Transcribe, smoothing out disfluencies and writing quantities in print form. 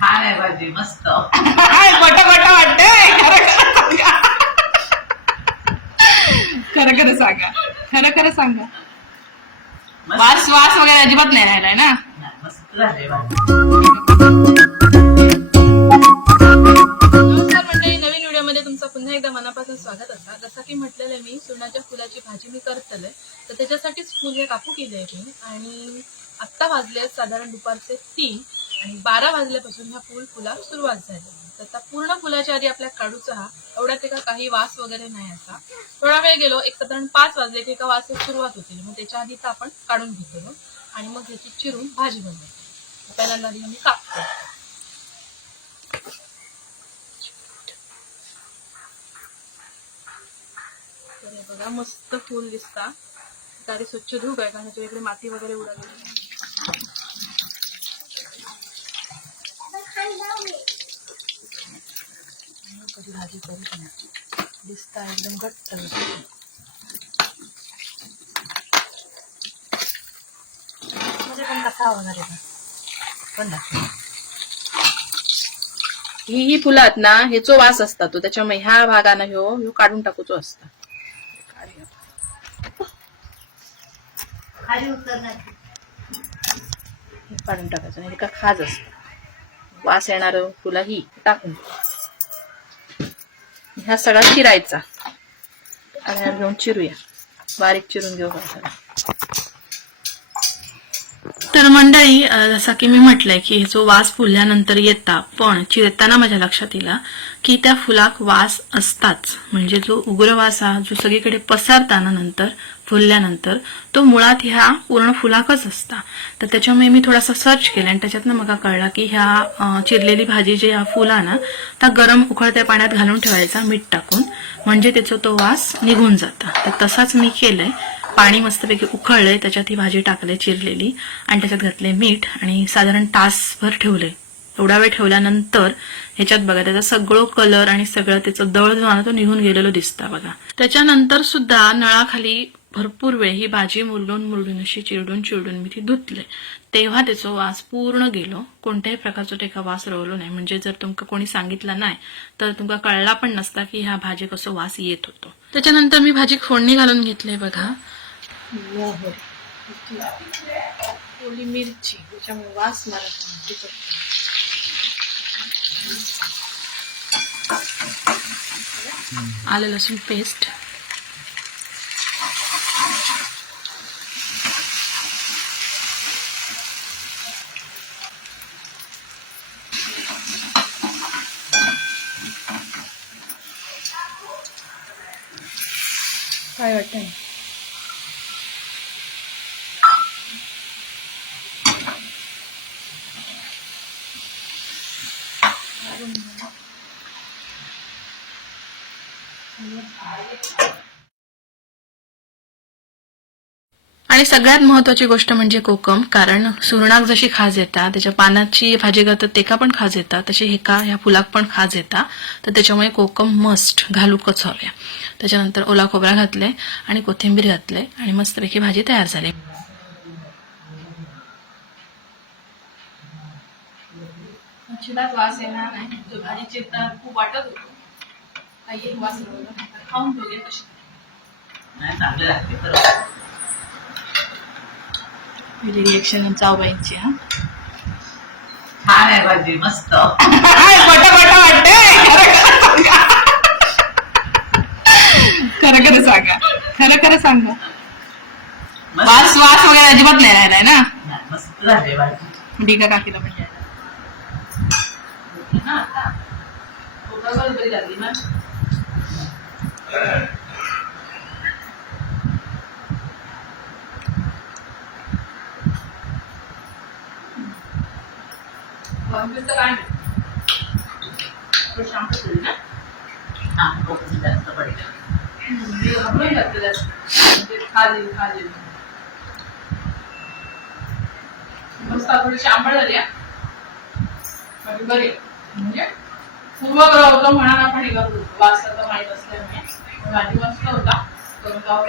छान आहे भाजी, मस्त. खोटं खोटं वाटतंय. खरं खरं सांगा, खरं खरं सांगा. वास वास वगैरे अजिबात नाही राहिलाय ना. मस्त झाले भाजी. नमस्कार मंडळी, नवीन व्हिडिओमध्ये तुमचं पुन्हा एकदा मनापासून स्वागत असा. जसं की म्हटलेलं आहे, मी सुरणाच्या फुलाची भाजी मी करतले, तर त्याच्यासाठीच फुल हे कापू केले आहे मी. आणि आत्ता वाजले साधारण दुपारचे 3 आणि 12 वाजल्यापासून ह्या फुलाला सुरुवात झाली. तर आता पूर्ण फुलाच्या आधी आपल्या काढूचा हा एवढ्यात एका काही वास वगैरे नाही असा. थोडा वेळ गेलो, एक साधारण 5 वाजले की एका वासाची सुरुवात होती. मग त्याच्या आधी तर आपण काढून घेतो आणि मग ह्याची चिरून भाजी बनवतो. पहिल्यांदा आधी आम्ही कापतो. तर हे बघा, मस्त फुल दिसता. गाडी स्वच्छ धूक आहे, कारण ह्याच्या इकडे माती वगैरे उडालेली आहे. कधी भाजी करू दिसता एकदम घट्ट. म्हणजे पण कसा वगैरे पण ही फुलं आहेत ना, ह्याचो वास असता तो, त्याच्यामुळे ह्या भागानं ह्यो काढून टाकूचो असता. काढून टाकायचं नाही का, खाज असत. वास येणार फुला ही टाकून ह्या सगळा चिरायचा आणि घेऊन चिरूया, बारीक चिरून घेऊ. तर मंडळी, जसं की मी म्हटलंय की जो वास फुलल्यानंतर येता, पण चिरताना माझ्या लक्षात येईल की त्या फुलाक वास असताच. म्हणजे जो उग्र वास हा जो सगळीकडे पसरताना नंतर फुलल्यानंतर तो मुळात ह्या पूर्ण फुलाकच असता. तर त्याच्यामुळे मी थोडासा सर्च केला आणि त्याच्यातनं मला कळला की ह्या चिरलेली भाजी जे हा फुला ना, त्या गरम उकळत्या पाण्यात घालून ठेवायचा मीठ टाकून, म्हणजे त्याचा तो वास निघून जाता. तर तसाच मी केलंय. पाणी मस्तपैकी उकळलंय, त्याच्यात ही भाजी टाकले चिरलेली आणि त्याच्यात घातले मीठ आणि साधारण तासभर ठेवले. एवढा वेळ ठेवल्यानंतर ह्याच्यात बघा त्याचा सगळं कलर आणि सगळं त्याचं दळ जो आहे तो निघून गेलेलो दिसता बघा. त्याच्यानंतर सुद्धा नळाखाली भरपूर वेळ ही भाजी मुरडून अशी चिरडून मी ती धुतले, तेव्हा त्याचा वास पूर्ण गेलो. कोणत्याही प्रकारचा टेका वास राहिलो नाही. म्हणजे जर तुमका कोणी सांगितलं नाही तर तुमका कळला पण नसता की ह्या भाजी कसं वास येत होतो. त्याच्यानंतर मी भाजी फोडणी घालून घेतली बघा. ओली मिरची, त्याच्यामुळे वास मारत. आलं लसूण पेस्ट, काय वाटतं आणि सगळ्यात महत्वाची गोष्ट म्हणजे कोकम. कारण सुरणाक जशी खाज येता, त्याच्या पानाची भाजी करतात तेका पण खाज येता, तशी ह्या फुलाक पण खाज येता. तर त्याच्यामुळे कोकम मस्ट घालूकच हव्या. त्याच्यानंतर ओला खोबरा घातले आणि कोथिंबीर घातले आणि मस्तपैकी भाजी तयार झाली. अजिबात वास येणार नाही. जो भाजी चिरता खूप वाटत होतो, काही एक वास खाऊन बघे कशी नाही, चांगले लागते खरं. पहिली रिएक्शन जाऊबाईंची. हा, छान आहे भाजी, मस्त. खोटं खोटं वाटतंय. खरं खरं सांगा, खरं खरं सांगा. वास वास वगैरे अजिबात नाही राहिलाय ना. मस्त झाले भाजी. डी का काकीला म्हणजे जास्त पडेल. मस्त थोडीशी आंबट झाली बरी. म्हणजे पूर्वग्रह होतं म्हणून आपण हे करतो, वास आता माहीत असल्यामुळे भाजी मस्त होता. करून गाव